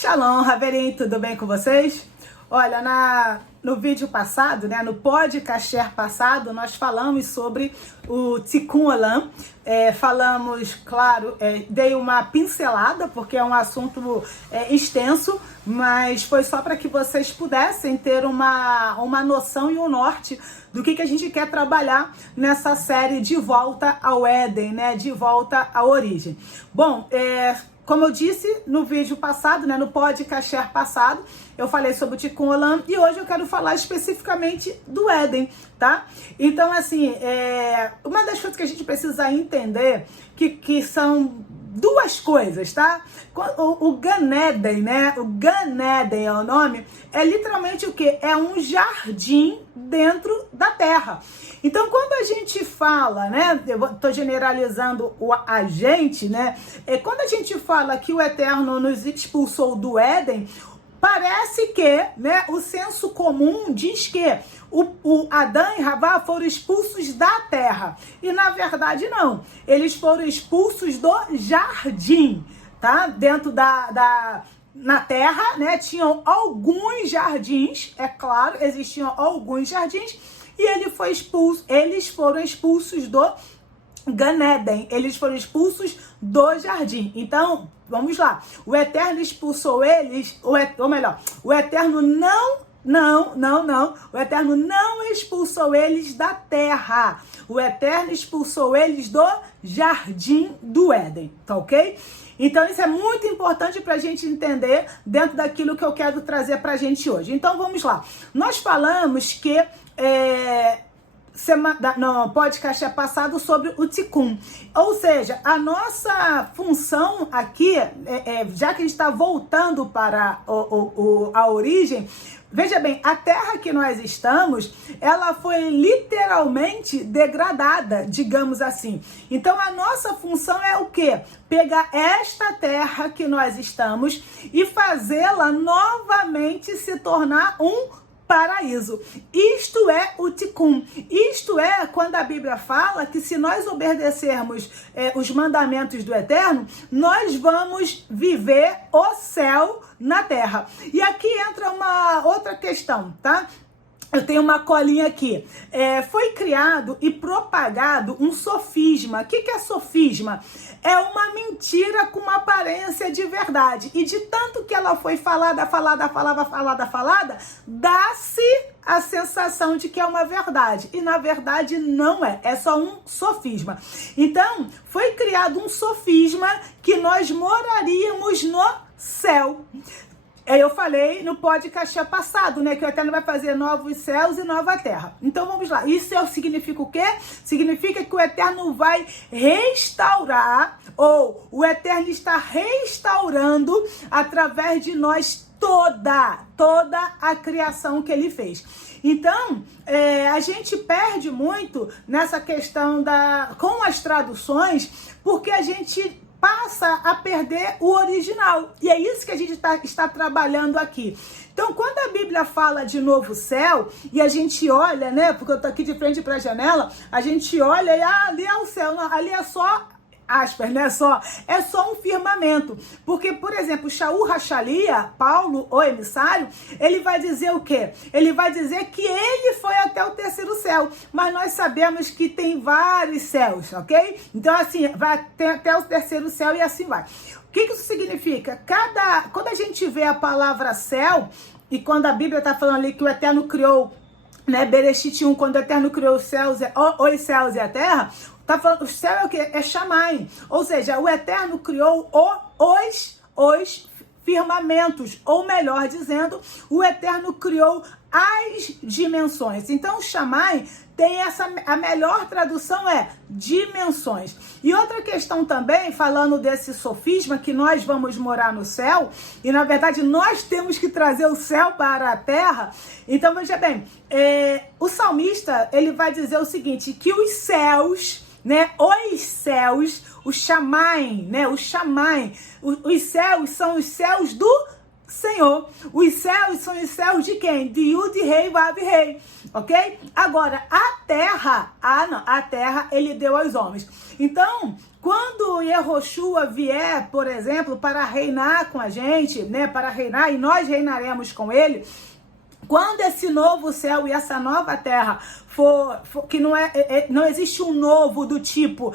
Shalom, Haverim, tudo bem com vocês? Olha, no vídeo passado, no podcast passado, nós falamos sobre o Tikkun Olam. Falamos, claro, dei uma pincelada, porque é um assunto extenso, mas foi só para que vocês pudessem ter uma noção e um norte do que a gente quer trabalhar nessa série de volta ao Éden, de volta à origem. Bom, como eu disse no vídeo passado, no podcast passado, eu falei sobre o Tikkun Olam e hoje eu quero falar especificamente do Éden, tá? Então, assim, uma das coisas que a gente precisa entender que são duas coisas, tá? O Gan Eden, o Gan Eden é o nome, é literalmente o quê? É um jardim dentro da terra. Então, quando a gente fala, eu tô generalizando a gente, quando a gente fala que o Eterno nos expulsou do Éden, parece que, o senso comum diz que o Adão e Havá foram expulsos da terra. E na verdade não. Eles foram expulsos do jardim, tá? Dentro na terra, tinham alguns jardins, é claro, existiam alguns jardins, e eles foram expulsos do Gan Eden, eles foram expulsos do jardim. Então, vamos lá. O Eterno expulsou eles, ou melhor, o Eterno o Eterno não expulsou eles da terra. O Eterno expulsou eles do jardim do Éden, tá ok? Então, isso é muito importante para a gente entender dentro daquilo que eu quero trazer para a gente hoje. Então, vamos lá. Nós falamos que no podcast passado sobre o Tikkun. Ou seja, a nossa função aqui, já que a gente está voltando para a origem, veja bem, a terra que nós estamos, ela foi literalmente degradada, digamos assim. Então, a nossa função é o quê? Pegar esta terra que nós estamos e fazê-la novamente se tornar um paraíso. Isto é o Tikkun. Isto é quando a Bíblia fala que se nós obedecermos os mandamentos do Eterno, nós vamos viver o céu na terra. E aqui entra uma outra questão, tá? Eu tenho uma colinha aqui. Foi criado e propagado um sofisma. O que é sofisma? É uma mentira com uma aparência de verdade. E de tanto que ela foi falada, dá-se a sensação de que é uma verdade. E na verdade não é. É só um sofisma. Então, foi criado um sofisma que nós moraríamos no céu. Eu falei no podcast passado, que o Eterno vai fazer novos céus e nova terra. Então vamos lá. Isso significa o quê? Significa que o Eterno vai restaurar, ou o Eterno está restaurando através de nós toda a criação que ele fez. Então, a gente perde muito nessa questão com as traduções, porque a gente passa a perder o original. E é isso que a gente está trabalhando aqui. Então, quando a Bíblia fala de novo céu, e a gente olha, porque eu tô aqui de frente para a janela, a gente olha e ali é o céu, não, ali é só aspas, é só um firmamento. Porque, por exemplo, Shaul Hachalia, Paulo, o emissário, ele vai dizer o quê? Ele vai dizer que ele foi até o terceiro céu, mas nós sabemos que tem vários céus, ok? Então, assim, vai até o terceiro céu e assim vai. O que isso significa? Quando a gente vê a palavra céu, e quando a Bíblia está falando ali que o Eterno criou, Bereshit 1, quando o Eterno criou os céus e a terra, tá falando, o céu é o quê? É Shammai. Ou seja, o Eterno criou os firmamentos, ou melhor dizendo, o Eterno criou as dimensões. Então, o Shammai tem a melhor tradução é dimensões. E outra questão também, falando desse sofisma, que nós vamos morar no céu, e na verdade nós temos que trazer o céu para a terra. Então, veja bem, o salmista, ele vai dizer o seguinte, que os céus, os céus, o Shammai, os céus são os céus do Senhor. Os céus são os céus de quem? De Yud Rei Vav Rei, ok? Agora, a terra ele deu aos homens. Então, quando Yehoshua vier, por exemplo, para reinar com a gente, né, para reinar, e nós reinaremos com ele, quando esse novo céu e essa nova terra que não existe um novo do tipo,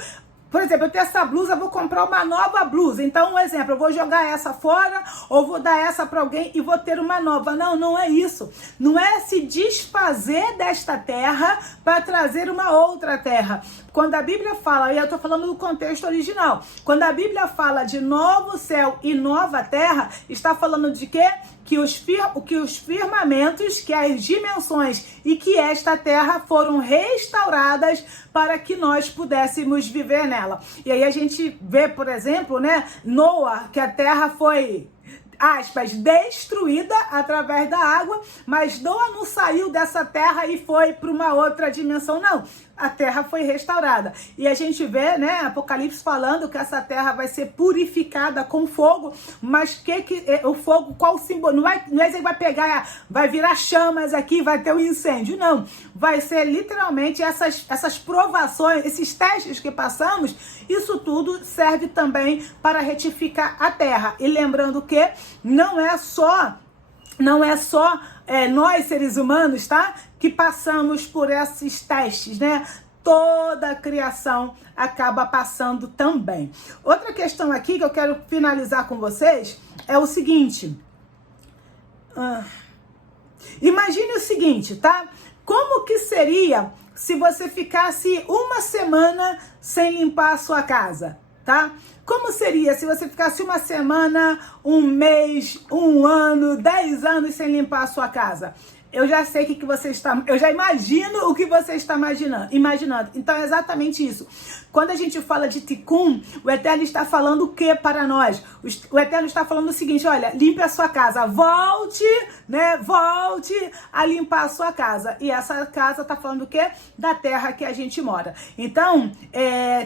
por exemplo, eu tenho essa blusa, vou comprar uma nova blusa. Então, um exemplo, eu vou jogar essa fora ou vou dar essa para alguém e vou ter uma nova. Não, não é isso. Não é se desfazer desta terra para trazer uma outra terra. Quando a Bíblia fala, e eu estou falando do contexto original, quando a Bíblia fala de novo céu e nova terra, está falando de quê? Que os firmamentos, que as dimensões e que esta terra foram restauradas para que nós pudéssemos viver nela. E aí a gente vê, por exemplo, né, Noa, que a terra foi, aspas, destruída através da água, mas Noa não saiu dessa terra e foi para uma outra dimensão, não. A terra foi restaurada. E a gente vê, né, Apocalipse falando que essa terra vai ser purificada com fogo, mas o fogo, qual o símbolo? Não é que vai pegar, vai virar chamas aqui, vai ter um incêndio, não. Vai ser literalmente essas provações, esses testes que passamos, isso tudo serve também para retificar a terra. E lembrando que não é só nós, seres humanos, tá? Que passamos por esses testes, né? Toda a criação acaba passando também. Outra questão aqui que eu quero finalizar com vocês é o seguinte. Imagine o seguinte, tá? Como que seria se você ficasse uma semana sem limpar a sua casa, tá? Como seria se você ficasse uma semana, um mês, um ano, 10 anos sem limpar a sua casa? Eu já sei o que você está... Eu já imagino o que você está imaginando. Então é exatamente isso. Quando a gente fala de Tikkun, o Eterno está falando o que para nós? O Eterno está falando o seguinte, olha, limpe a sua casa, volte a limpar a sua casa. E essa casa está falando o quê? Da terra que a gente mora. Então,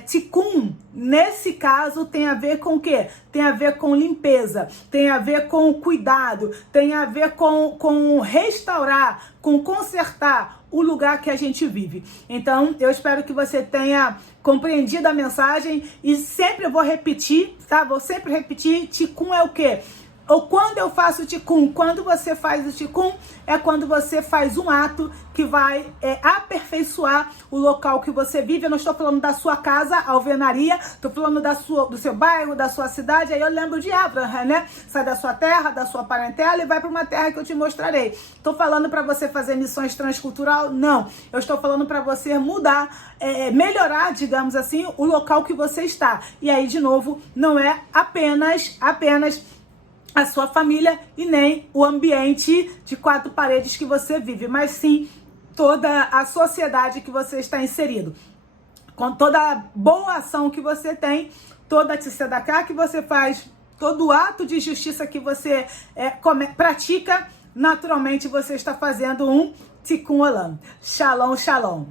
Tikkun, nesse caso, tem a ver com o quê? Tem a ver com limpeza, tem a ver com cuidado, tem a ver com restaurar, com consertar o lugar que a gente vive. Então, eu espero que você tenha compreendido a mensagem e sempre eu vou repetir, tá? Vou sempre repetir, Tikkun é o quê? Ou quando eu faço o Tikkun, quando você faz o Tikkun, é quando você faz um ato que vai aperfeiçoar o local que você vive. Eu não estou falando da sua casa, alvenaria, estou falando do seu bairro, da sua cidade. Aí eu lembro de Abraham, né? Sai da sua terra, da sua parentela e vai para uma terra que eu te mostrarei. Estou falando para você fazer missões transcultural? Não. Eu estou falando para você mudar, melhorar, digamos assim, o local que você está. E aí, de novo, não é apenas a sua família e nem o ambiente de 4 paredes que você vive, mas sim toda a sociedade que você está inserido. Com toda a boa ação que você tem, toda a tzedakah que você faz, todo ato de justiça que você pratica, naturalmente você está fazendo um Tikkun Olam. Shalom, shalom.